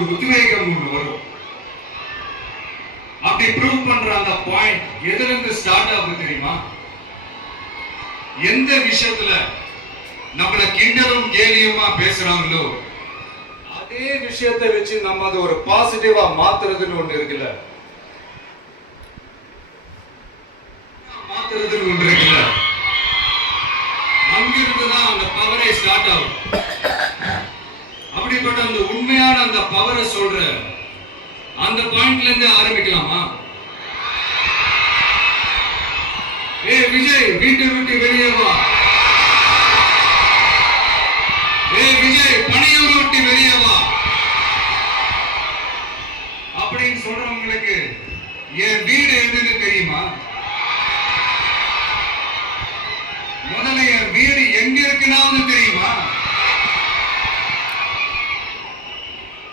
ஒரு உத்வேகம் ஒன்று வரும். அப்படி ப்ரூவ் பண்ற அந்த பாயிண்ட் எதுல இருந்து ஸ்டார்ட் ஆகுது தெரியுமா? எந்த விஷயத்துல நம்மள கிண்டலும் கேலியுமா பேசுறாங்களோ அதே விஷயத்தை வச்சு நம்ம அதை ஒரு பாசிட்டிவா மாத்துறதுன்னு ஒண்ணு இருக்குல்ல, அங்கிருந்துதான் அந்த பவரே ஸ்டார்ட் ஆகும். அப்படிப்பட்ட அந்த உண்மையான அந்த பவரை சொல்ற அந்த பாயிண்ட்ல இருந்து ஆரம்பிக்கலாமா? ஏ விஜய், வீட்டை விட்டு வெளியே வா. ஏ விஜய், பணியூர் விட்டு வெளியே வா அப்படின்னு சொல்றவங்களுக்கு என் வீடு எதுன்னு தெரியுமா? முதல்ல என் வீடு எங்க இருக்குன்னு தெரியும்.